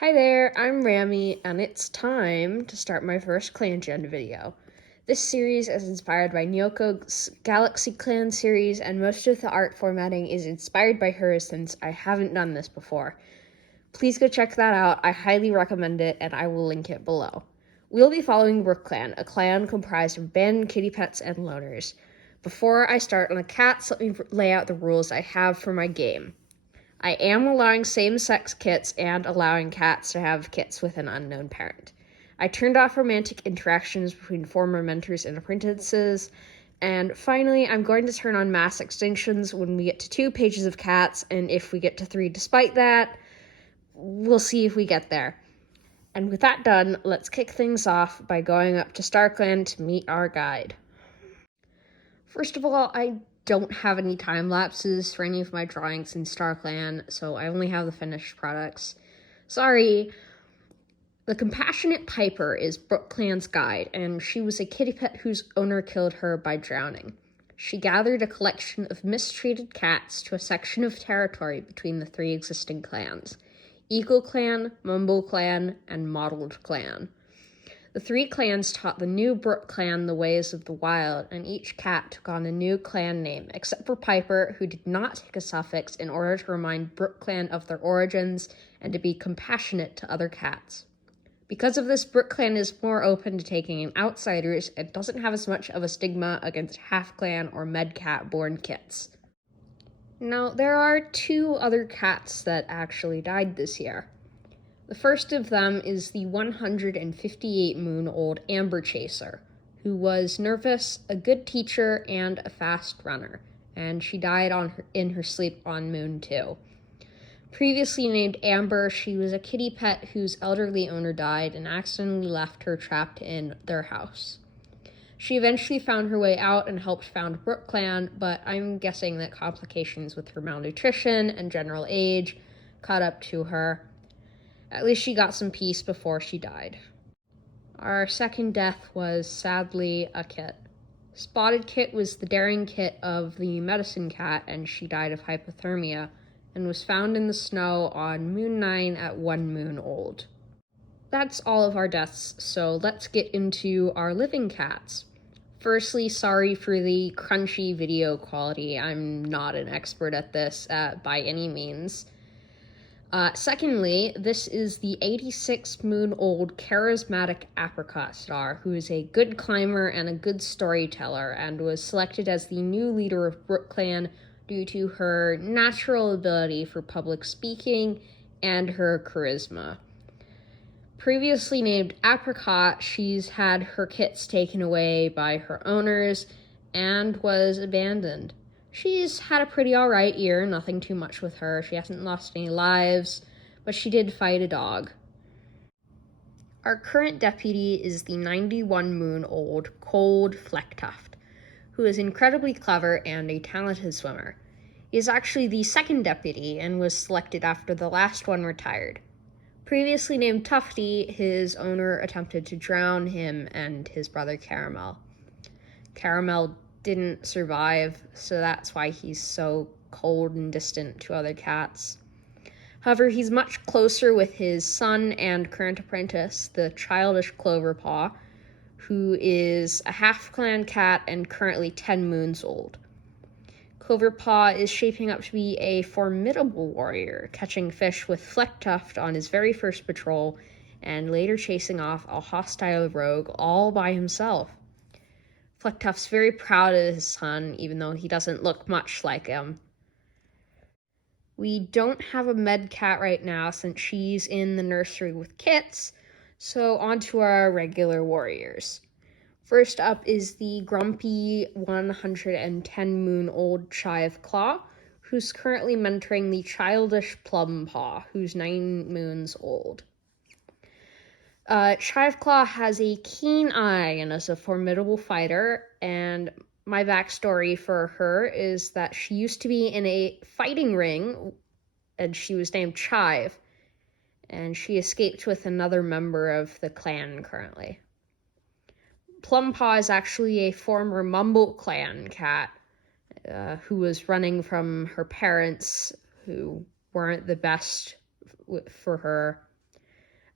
Hi there, I'm Rami, and it's time to start my first Clan Gen video. This series is inspired by Nyoko's Galaxy Clan series, and most of the art formatting is inspired by her since I haven't done this before. Please go check that out, I highly recommend it, and I will link it below. We'll be following Brook Clan, a clan comprised of abandoned kitty pets and loners. Before I start on the cats, let me lay out the rules I have for my game. I am allowing same-sex kits and allowing cats to have kits with an unknown parent. I turned off romantic interactions between former mentors and apprentices. And finally, I'm going to turn on mass extinctions when we get to 2 pages of cats, and if we get to 3 despite that, we'll see if we get there. And with that done, let's kick things off by going up to StarClan to meet our guide. First of all, I don't have any time lapses for any of my drawings in StarClan, so I only have the finished products. Sorry. The Compassionate Piper is Brook Clan's guide, and she was a kitty pet whose owner killed her by drowning. She gathered a collection of mistreated cats to a section of territory between the 3 existing clans: Eagle Clan, Mumble Clan, and Mottled Clan. The 3 clans taught the new Brook Clan the ways of the wild, and each cat took on a new clan name, except for Piper, who did not take a suffix in order to remind Brook Clan of their origins and to be compassionate to other cats. Because of this, Brook Clan is more open to taking in outsiders and doesn't have as much of a stigma against half-clan or med-cat-born kits. Now, there are 2 other cats that actually died this year. The first of them is the 158-moon-old Amber Chaser, who was nervous, a good teacher, and a fast runner, and she died in her sleep on Moon 2. Previously named Amber, she was a kitty pet whose elderly owner died and accidentally left her trapped in their house. She eventually found her way out and helped found Brook Clan, but I'm guessing that complications with her malnutrition and general age caught up to her. At least she got some peace before she died. Our second death was, sadly, a kit. Spotted Kit was the daring kit of the medicine cat, and she died of hypothermia, and was found in the snow on Moon 9 at 1 moon old. That's all of our deaths, so let's get into our living cats. Firstly, sorry for the crunchy video quality. I'm not an expert at this by any means. Secondly, this is the 86-moon-old charismatic apricot star, who is a good climber and a good storyteller, and was selected as the new leader of Brook Clan due to her natural ability for public speaking and her charisma. Previously named Apricot, she's had her kits taken away by her owners and was abandoned. She's had a pretty alright year, nothing too much with her. She hasn't lost any lives, but she did fight a dog. Our current deputy is the 91-moon-old Cold Flecktuft, who is incredibly clever and a talented swimmer. He is actually the second deputy and was selected after the last one retired. Previously named Tufty, his owner attempted to drown him and his brother Caramel. Caramel didn't survive, so that's why he's so cold and distant to other cats. However, he's much closer with his son and current apprentice, the childish Cloverpaw, who is a half-clan cat and currently 10 moons old. Cloverpaw is shaping up to be a formidable warrior, catching fish with Flecktuft on his very first patrol, and later chasing off a hostile rogue all by himself. Flecktuft's very proud of his son, even though he doesn't look much like him. We don't have a med cat right now since she's in the nursery with kits, so on to our regular warriors. First up is the grumpy 110-moon-old Chive Claw, who's currently mentoring the childish Plum Paw, who's 9 moons old. Chive Claw has a keen eye and is a formidable fighter, and my backstory for her is that she used to be in a fighting ring, and she was named Chive, and she escaped with another member of the clan currently. Plum Paw is actually a former Mumble Clan cat who was running from her parents, who weren't the best for her.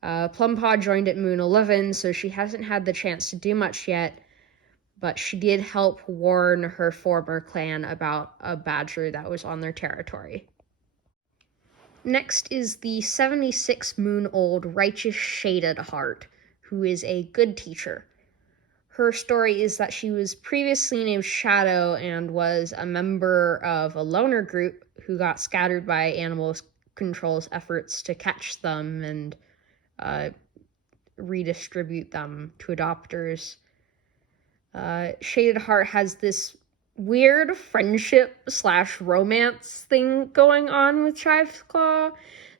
Plumpaw joined at Moon 11, so she hasn't had the chance to do much yet, but she did help warn her former clan about a badger that was on their territory. Next is the 76-moon-old Righteous Shaded Heart, who is a good teacher. Her story is that she was previously named Shadow and was a member of a loner group who got scattered by Animal Control's efforts to catch them and redistribute them to adopters. Shaded Heart has this weird friendship/romance thing going on with Chiveclaw,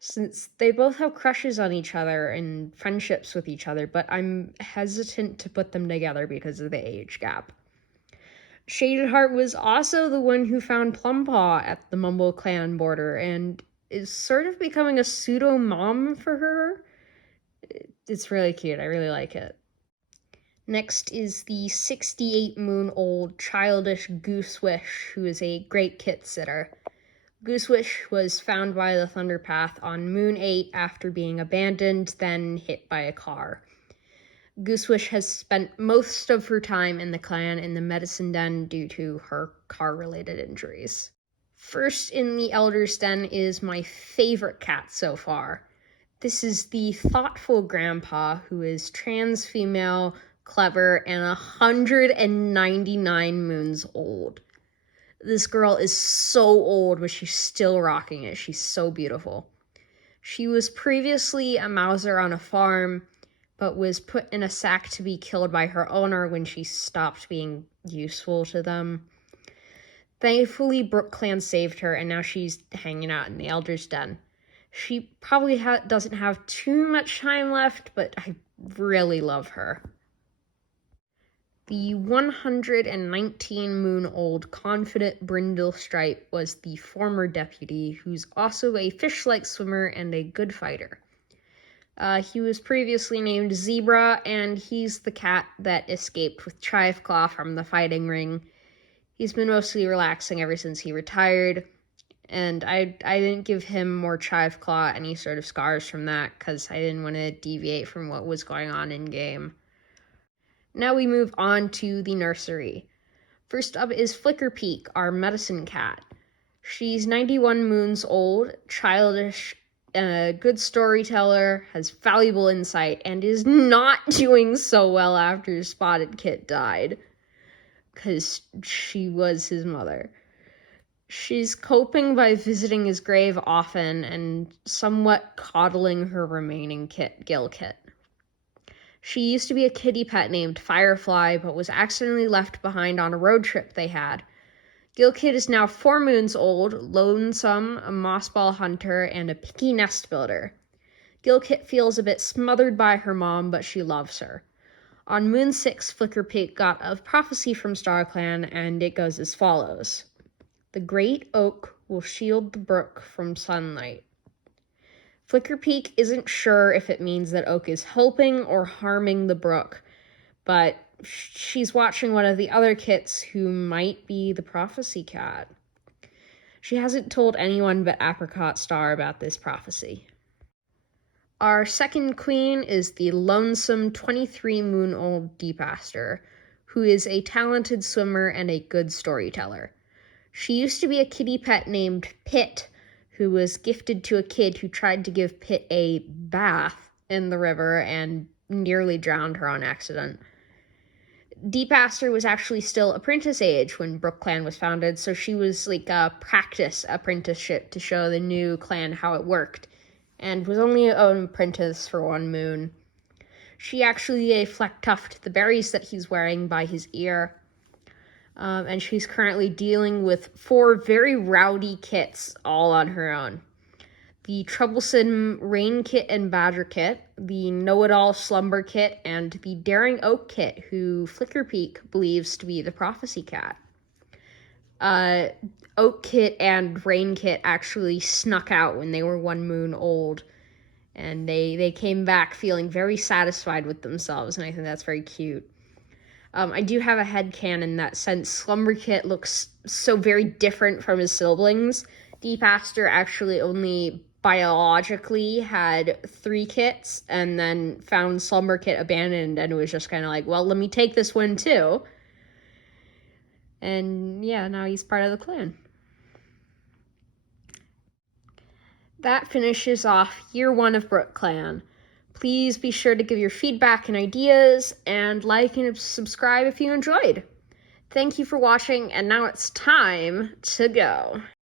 since they both have crushes on each other and friendships with each other, but I'm hesitant to put them together because of the age gap. Shaded Heart was also the one who found Plumpaw at the Mumble Clan border and is sort of becoming a pseudo-mom for her. It's really cute. I really like it. Next is the 68-moon-old childish Goosewish, who is a great kit sitter. Goosewish was found by the Thunderpath on Moon 8 after being abandoned, then hit by a car. Goosewish has spent most of her time in the clan in the medicine den due to her car-related injuries. First in the Elder's Den is my favorite cat so far. This is the thoughtful grandpa who is trans female, clever, and 199 moons old. This girl is so old, but she's still rocking it. She's so beautiful. She was previously a mouser on a farm, but was put in a sack to be killed by her owner when she stopped being useful to them. Thankfully, Brook Clan saved her, and now she's hanging out in the Elder's Den. She probably doesn't have too much time left, but I really love her. The 119-moon-old Confident Brindlestripe was the former deputy, who's also a fish-like swimmer and a good fighter. He was previously named Zebra, and he's the cat that escaped with Chiveclaw from the fighting ring. He's been mostly relaxing ever since he retired, and I didn't give him more Chiveclaw any sort of scars from that, because I didn't want to deviate from what was going on in-game. Now we move on to the nursery. First up is Flickerpeak, our medicine cat. She's 91 moons old, childish, a good storyteller, has valuable insight, and is not doing so well after Spotted Kit died, because she was his mother. She's coping by visiting his grave often and somewhat coddling her remaining kit, Gil Kit. She used to be a kitty pet named Firefly, but was accidentally left behind on a road trip they had. Gil Kit is now 4 moons old, lonesome, a mossball hunter, and a picky nest builder. Gil Kit feels a bit smothered by her mom, but she loves her. On Moon 6, Flickerpeak got a prophecy from StarClan, and it goes as follows. The great oak will shield the brook from sunlight. Flickerpeak isn't sure if it means that Oak is helping or harming the brook, but she's watching one of the other kits who might be the prophecy cat. She hasn't told anyone but Apricot Star about this prophecy. Our second queen is the lonesome 23-moon-old Deepaster, who is a talented swimmer and a good storyteller. She used to be a kitty pet named Pit, who was gifted to a kid who tried to give Pit a bath in the river and nearly drowned her on accident. Deepaster was actually still apprentice age when Brook Clan was founded, so she was like a practice apprenticeship to show the new clan how it worked, and was only an apprentice for 1 moon. She actually gave Flecktuft the berries that he's wearing by his ear. And she's currently dealing with 4 very rowdy kits all on her own. The troublesome Rain Kit and Badger Kit, the know-it-all Slumber Kit, and the Daring Oak Kit, who Flickerpeak believes to be the prophecy cat. Oak Kit and Rain Kit actually snuck out when they were 1 moon old, and they came back feeling very satisfied with themselves, and I think that's very cute. I do have a headcanon that since Slumber Kit looks so very different from his siblings, Deepaster actually only biologically had 3 kits and then found Slumber Kit abandoned and was just kind of like, well, let me take this one too. And yeah, now he's part of the clan. That finishes off year 1 of BrookClan. Please be sure to give your feedback and ideas, and like and subscribe if you enjoyed. Thank you for watching, and now it's time to go.